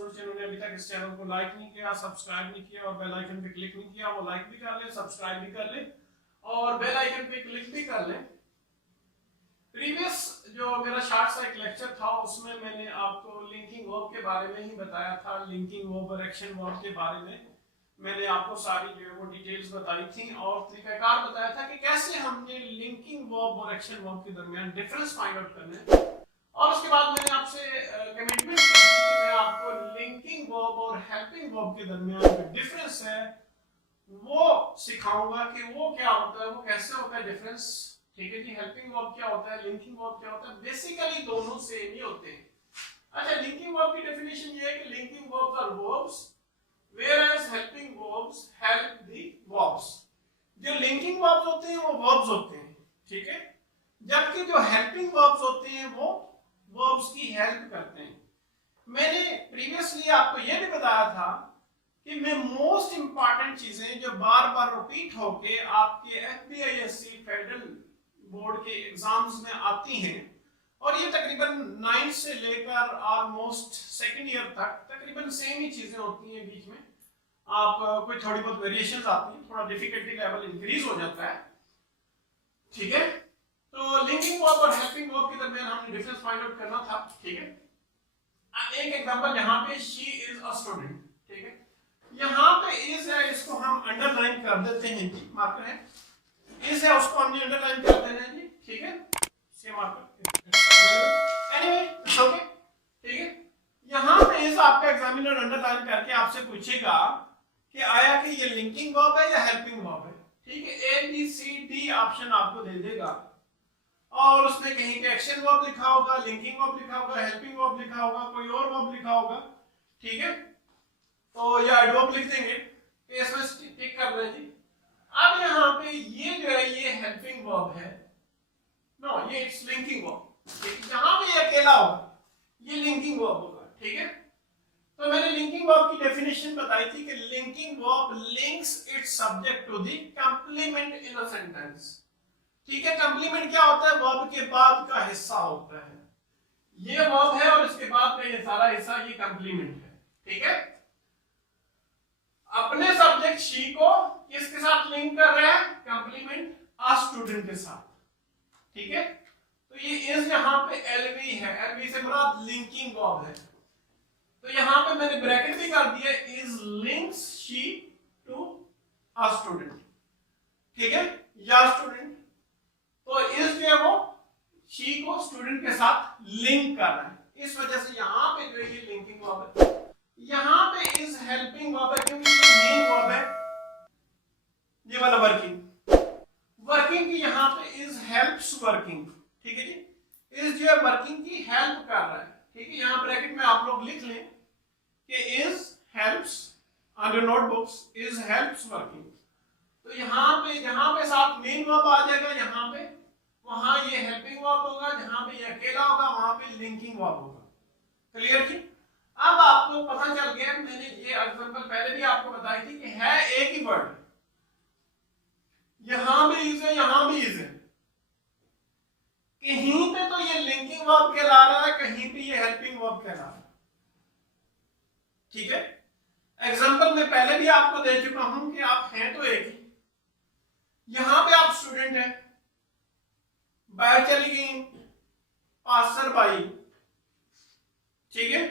Students जिन्होंने अभी तक इस चैनल को लाइक नहीं किया, सब्सक्राइब नहीं किया और बेल आइकन पे क्लिक नहीं किया, वो लाइक भी कर ले, सब्सक्राइब भी कर ले और बेल आइकन पे क्लिक भी कर ले। प्रीवियस जो मेरा शॉर्ट सा एक लेक्चर था उसमें मैंने आपको लिंकिंग वर्ब के बारे में ही बताया था। लिंकिंग वर्ब और एक्शन वर्ब के बारे में मैंने आपको सारी जो है वो डिटेल्स बताई थी और तरीकाकार बताया था कि कैसे हमने लिंकिंग वर्ब और एक्शन वर्ब के दरमियान डिफरेंस फाइंड आउट करना है। और उसके बाद मैंने आपसे कमिटमेंट की थी कि मैं आपको लिंकिंग वर्ब और हेल्पिंग वर्ब के दरमियान जो डिफरेंस है वो सिखाऊंगा कि वो क्या होता है, वो कैसे होता है डिफरेंस। ठीक है जी, हेल्पिंग वर्ब क्या होता है, लिंकिंग वर्ब क्या होता है, बेसिकली दोनों सेम ही होते हैं। अच्छा, लिंकिंग वर्ब की डेफिनेशन ये है कि linking verbs are verbs whereas helping verbs help the verbs। जो linking verbs होते हैं वो verbs होते हैं, ठीक है, जबकि जो helping verbs होते हैं वो verbs की help करते हैं। मैंने प्रीवियसली आपको ये भी बताया था कि मैं मोस्ट इंपॉर्टेंट चीजें जो बार बार रिपीट होके आपके FBISC फेडरल बोर्ड के एग्जाम्स में आती हैं और ये तकरीबन 9 से लेकर ऑलमोस्ट सेकंड ईयर तक तकरीबन सेम ही चीजें होती हैं। बीच में आप कोई थोड़ी बहुत वेरिएशंस आती हैं, थोड़ा डिफिकल्टी लेवल इंक्रीज हो जाता है, ठीक है। तो लिंकिंग वर्ब और हेल्पिंग वर्ब के दरमियान हमने डिफरेंस फाइंड आउट करना था, ठीक है। एक एग्जांपल यहाँ पे शी इज अ स्टूडेंट, ठीक है, यहाँ पे इज है, इसको हम अंडरलाइन कर देते हैं जी, मार्कर है इज है, उसको हमने अंडरलाइन कर देना है जी, ठीक है, same marker anyway it's okay, ठीक है। यहाँ पे इस आपका एग्जामिनर अंडरलाइन करके आपसे पूछेगा कि आया कि ये लिंकिंग वर्ब है या हेल्पिंग वर्ब है, ठीक है। A B C D option आपको दे देगा और उसमें कहीं पे एक्शन वर्ब लिखा होगा, लिंकिंग वर्ब लिखा होगा, हेल्पिंग वर्ब लिखा होगा, कोई और वर्ब लिखा होगा, ठीक है। तो या एडवर्ब लिख देंगे, इसमें टिक कर रहे जी। अब यहाँ पे ये जो है ये हेल्पिंग वर्ब है, नो ये इट्स लिंकिंग वर्ब, जहां पे ये अकेला होगा ये लिंकिंग वर्ब होगा, ठीक है। तो मैंने लिंकिंग वर्ब की डेफिनेशन बताई थी कि linking verb links its subject to the complement in a sentence, ठीक है। कंप्लीमेंट क्या होता है, वर्ब के बाद का हिस्सा होता है, ये वर्ब है और इसके बाद का ये सारा हिस्सा ये कंप्लीमेंट है, ठीक है। अपने सब्जेक्ट शी को किसके साथ लिंक कर रहे हैं, कंप्लीमेंट अ स्टूडेंट के साथ, ठीक है। तो ये इज यहाँ पे एलवी है, एलवी से मुराद लिंकिंग वर्ब है। तो यहाँ पे मैंने ब्रैकेट भी कर दिया, is links she to a student, ठीक है, या स्टूडेंट। तो इज जो है वो शी को स्टूडेंट के साथ लिंक कर रहा है, इस वजह से यहाँ पे जो है ये लिंकिंग वर्ब है। यहाँ पे इज हेल्पिंग वर्ब है क्योंकि ये मेन वर्ब है, ये वाला वर्किंग, वर्किंग की यहाँ पे इज हेल्प्स वर्किंग, ठीक है जी, इज जो है वर्किंग की हेल्प कर रहा है, ठीक है। यहाँ ब्रैकेट में आप लोग लिख लें कि is helps on your notebooks, is helps working. तो यहाँ पे साथ मेन वर्ब आ जाएगा, यहाँ पे वहां ये हेल्पिंग वर्ब होगा, जहां पे ये अकेला होगा वहां पे लिंकिंग वर्ब होगा। क्लियर जी। अब आपको पता चल गया, मैंने ये एग्जांपल पहले भी आपको बताई थी कि है एक ही वर्ड, यहां भी इज है, यहां भी इज है, कहीं पे तो ये लिंकिंग वर्ब कहला रहा है, कहीं पे ये हेल्पिंग वर्ब कहला रहा है, ठीक है। एग्जांपल में पहले भी आपको दे चुका हूं कि आप हैं तो एक ही, यहां पे आप स्टूडेंट हैं, बाहर चली गई पासर बाई, ठीक है,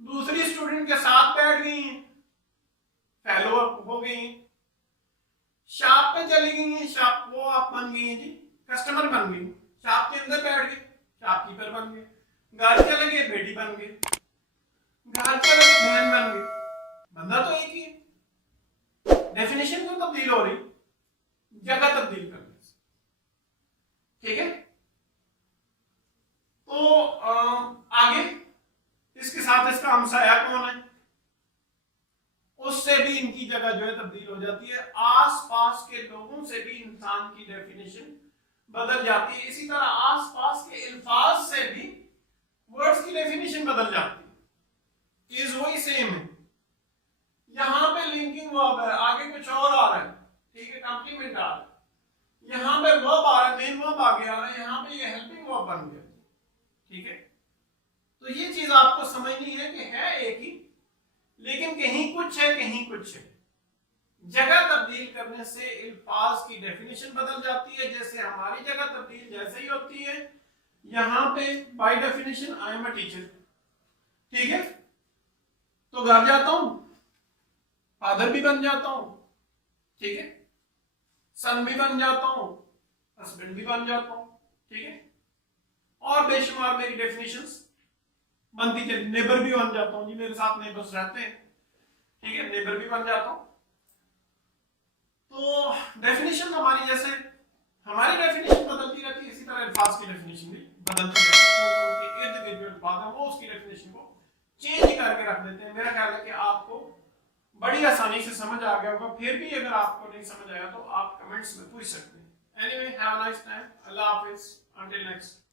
दूसरी स्टूडेंट के साथ बैठ गई, फेलो हो गई, शॉप पे चली गई, शॉप वो आप बन गई जी, कस्टमर बन गई, शॉप के अंदर बैठ गए, शॉपकीपर बन गए, घर चले गए, बेटी बन गए, घर चले गए, बहन बन गए, बंदा तो एक ही है, डेफिनेशन क्यों तब्दील हो रही, जगह तब्दील करने से, ठीक है। तो आगे इसके साथ इसका हमसाया कौन है, उससे भी इनकी जगह जो है तब्दील हो जाती है, आसपास के लोगों से भी इंसान की डेफिनेशन बदल जाती है, इसी तरह आसपास के अल्फाज से भी वर्ड्स की डेफिनेशन बदल जाती है, इज वही सेम है। यहां पे लिंकिंग वर्ब है, आगे कुछ और आ रहा है, ठीक है, कंप्लीमेंट आ रहा है, यहां पे वर्ब आ रहा है, मेन वर्ब आगे आ रहा है, यहां पे ये हेल्पिंग वर्ब बन गया, ठीक है। तो ये चीज आपको समझनी है कि है एक ही लेकिन कहीं कुछ है कहीं कुछ है। जगह तब्दील करने से अल्फाज की डेफिनेशन बदल जाती है। जैसे हमारी जगह तब्दील जैसे ही होती है, यहां पे by definition I am a teacher, ठीक है, तो घर जाता हूं, फादर भी बन जाता हूं, ठीक है, सन भी बन जाता हूं, हस्बैंड भी बन जाता हूं, ठीक है, और बेशुमार मेरी डेफिनेशंस बनती चली। नेबर भी बन जाता हूं जी, मेरे साथ नेबर्स रहते हैं, ठीक है, नेबर भी बन जाता हूं। तो डेफिनेशन हमारी जैसे हमारी डेफिनेशन बदलती रहती है, इसी तरह अल्फाज की डेफिनेशन भी बदलती रहती है, क्योंकि उनके इर्द गिर्द जो अल्फाज है वो उसकी डेफिनेशन को चेंज करके रख देते हैं। मेरा ख्याल है कि आपको बड़ी आसानी से समझ आ गया होगा। फिर भी अगर आपको नहीं समझ आया तो आप कमेंट्स में पूछ सकते हैं। Anyway, have a nice time. Allah Hafiz, until next.